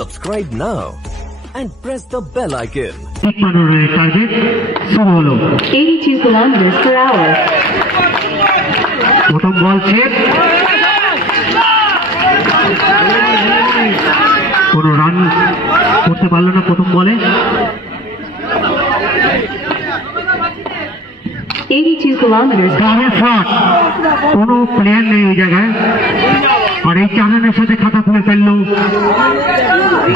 Subscribe now and press the bell icon. 82 kilometers per hour. প্রথম বল check, কোন run করতে পারলো না প্রথম বলে। 82 kilometers per ডাবল শট, কোনো প্লেয়ার নেই ওই জায়গায়। আর এই 4 রানের সাথে খাতা খুলে ফেললো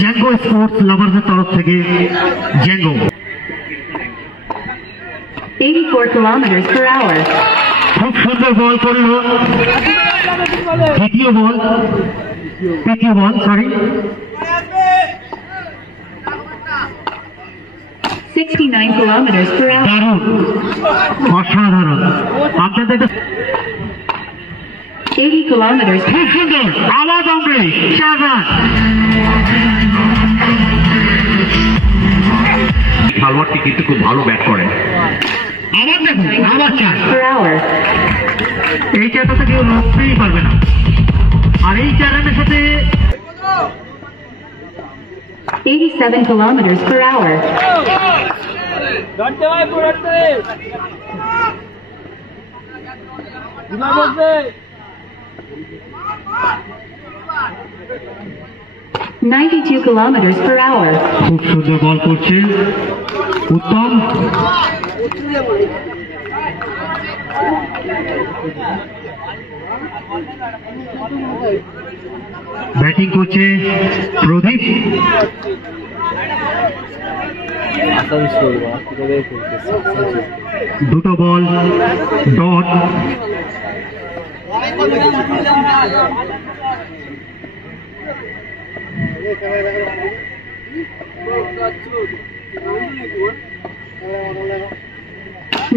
জ্যাঙ্গো স্পোর্টস লাভার্সের তরফ থেকে জ্যাঙ্গো। 84 kilometers per hour. খুব সুন্দর বল করলো, তৃতীয় বল সরি। 69 kilometers per hour. দারুণ, অসাধারণ। আপনাদের 80 kilometers. খুব সুন্দর আওয়াজ আমরা 4 রান। খেলোয়াড়টি কিন্তু খুব ভালো ব্যাট করেন। আবার দেখুন, আবার 4 per hour. এই 4টা তো কেউ লড়তেই পারবে না। আর এই 4 রানের সাথে 87 kilometers per hour. 92 kilometers per hour. খুব সুন্দর বল করছে উত্তম। ব্যাটিং করছে প্রদীপ। দুটো ball dot.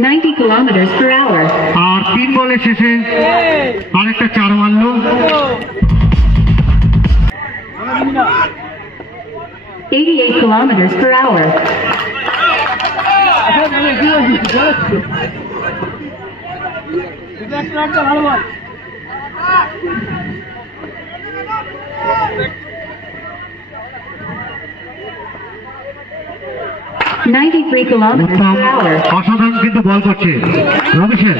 $90 kilometers per hour. আর 3 বলে শেষে আরেকটা 4 মারলো। 88 kilometers per hour. $93 kilometers per hour. অসাধারণ কিন্তু বল করছে রবিশের।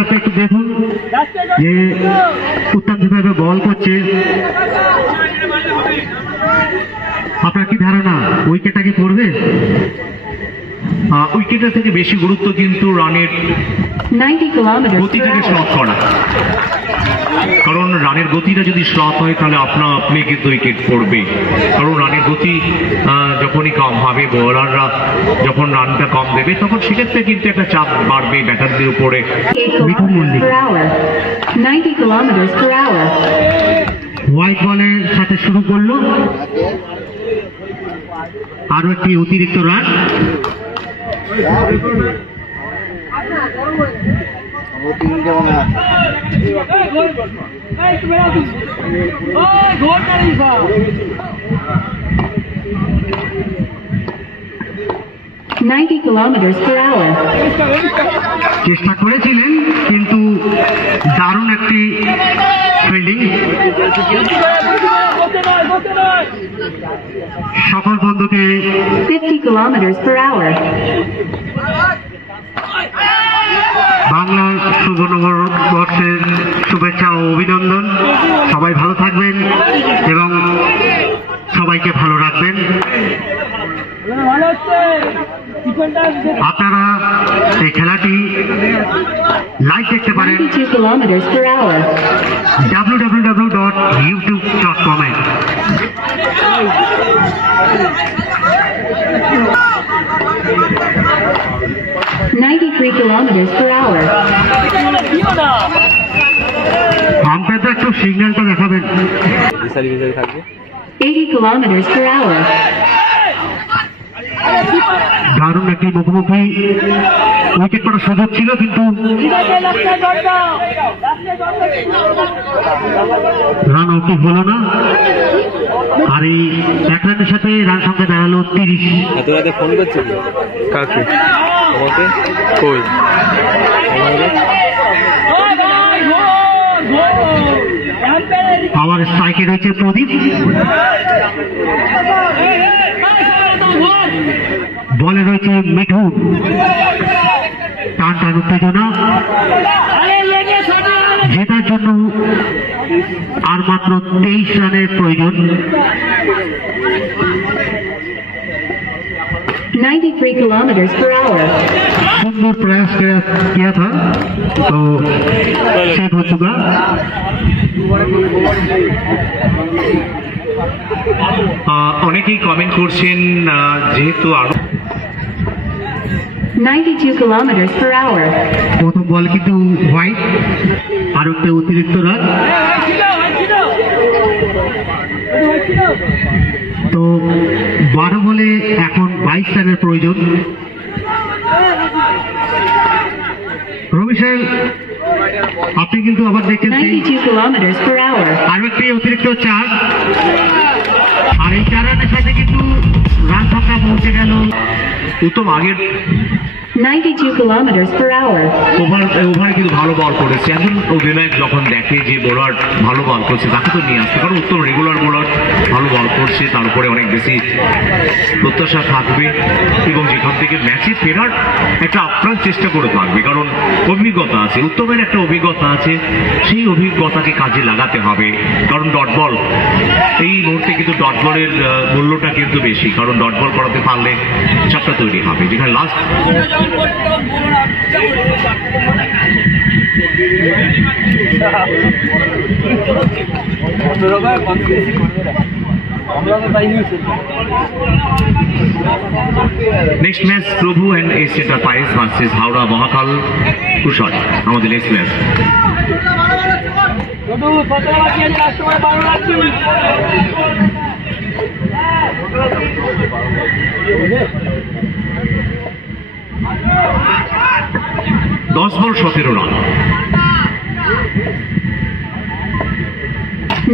আপনি একটু দেখুন যে উত্তম যেভাবে বল করছে, আপনার কি ধারণা উইকেটটা কি পড়বে? উইকেটের থেকে বেশি গুরুত্ব কিন্তু রানের 90 kilometers per গতিটাকে hour. স্লট করা। কারণ রানের গতিটা যদি স্লট হয় তাহলে আপনি কিন্তু উইকেট পড়বে। কারণ রানের গতি যখনই কম হবে, বোলাররা যখন রানটা কম দেবে তখন সেক্ষেত্রে কিন্তু একটা চাপ বাড়বে ব্যাটারদের উপরে। 8 kilometers per hour. 90 kilometers per hour. White বলের সাথে শুরু করলো, আরো একটি অতিরিক্ত রান। $90 kilometers per hour. চেষ্টা করেছিলেন কিন্তু দারুণ একটি ফিল্ডিং। সকল বন্ধুকে 50 kilometers per hour. বাংলার শুভ নববর্ষের শুভেচ্ছা ও অভিনন্দন। সবাই ভালো থাকবেন এবং সবাইকে ভালো রাখবেন। আপনারা এই খেলাটি লাইভ দেখতে পারেন 92 kilometers per hour. www.youtube.com এ। $93 kilometers per hour. আম্পায়ারটা একটু সিগন্যালটা দেখাবেন। 80 kilometers per hour. দারুণ একটি মুখোমুখি উইকেট পড়ার সুযোগ ছিল কিন্তু রান আউট হলো না। আর এই 1 রানের সাথে রান সংখ্যা দাঁড়ালো 30। ফোন করছে কাকে? তোমাকে? কই? আবার স্ট্রাইকে রয়েছে প্রদীপ। বলে রয়েছে মিঠুন, টান টান উত্তেজনা, জেতার জন্য আর মাত্র 23 রানের প্রয়োজন। 93 kilometers per hour. सुंदर प्रयास किया था तो सेट हो चुका। অনেকেই কমেন্ট করছেন যেহেতু আরো 92 kilometers per hour. প্রথম বল কিন্তু হোয়াইট, আর একটা অতিরিক্ত রান। তো 12 বলে এখন 22 রানের প্রয়োজন। রবি সাহেব, আপনি কিন্তু আবার দেখছেন 92 kilometers per hour. আরো একটি অতিরিক্ত 4, আর এই 4 রানের সাথে কিন্তু রান সংখ্যা পৌঁছে গেল। উত্তম আগের 92 kilometers per hour. ওভার কিন্তু ভালো বল করেছে। একজন অধিনায়ক যখন দেখে যে বোলার ভালো বল করছে তাকে তো নিয়ে আসতে, কারণ উত্তম রেগুলার বোলার ভালো বল করছে, তার উপরে অনেক বেশি প্রত্যাশা থাকবে এবং যেখান থেকে ম্যাচে ফেরার একটা আপ্রাণ চেষ্টা করে থাকবে, কারণ অভিজ্ঞতা আছে, উত্তমের একটা অভিজ্ঞতা আছে, সেই অভিজ্ঞতাকে কাজে লাগাতে হবে। কারণ ডট বল এই মুহূর্তে কিন্তু ডট বলের মূল্যটা কিন্তু বেশি, কারণ ডট বল করাতে পারলে চাপটা তৈরি হবে, যেখানে last next match Prabhu and S enterprise versus Howrah Mahakal Kushal, আমাদের নেক্সট ম্যাচ। দশ ball 17 run.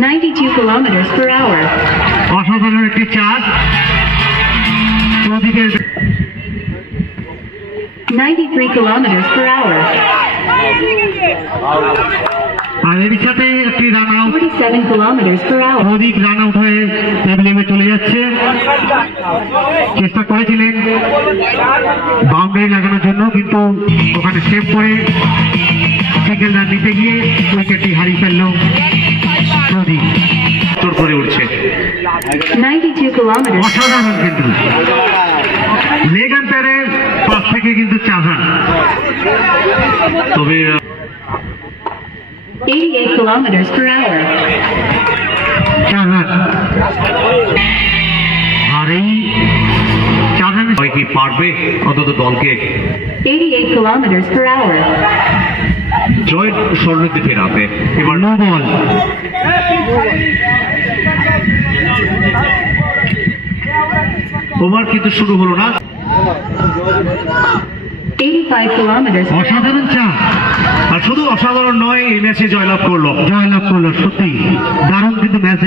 92 kilometers per hour. অসাধারণ একটি 4, ওদিকে 93 kilometers per hour. আর এর সাথে একটি run out, 47 kilometers per hour. অধিক রান আউট হয়ে টেবিলে চলে যাচ্ছে। চেষ্টা করেছিলেন বাউন্ডারি লাগানোর জন্য, কিন্তু ওখানে সেভ করে সিঙ্গেল রান নিতে গিয়ে উইকেটটি হারিয়ে ফেলল প্রদীপ। উত্তর করে উঠছে 92 kilometers. অসাধারণ, কিন্তু লেগ আম্পায়ারের পাশ থেকে কিন্তু 4 রান। তবে 88 kilometers per hour. 4 রান, আর এই 4 রানে কি পারবে অন্তত দলকে 88 kilometers per hour. জয়ের স্বর্ণতে ফেরাতে। এবার নো বল, ওভার কিন্তু শুরু হলো না। 85 kilometers. অসাধারণ 4, আর শুধু অসাধারণ নয়, এই ম্যাচে জয়লাভ করলো। সত্যি দারুণ কিন্তু ম্যাচ।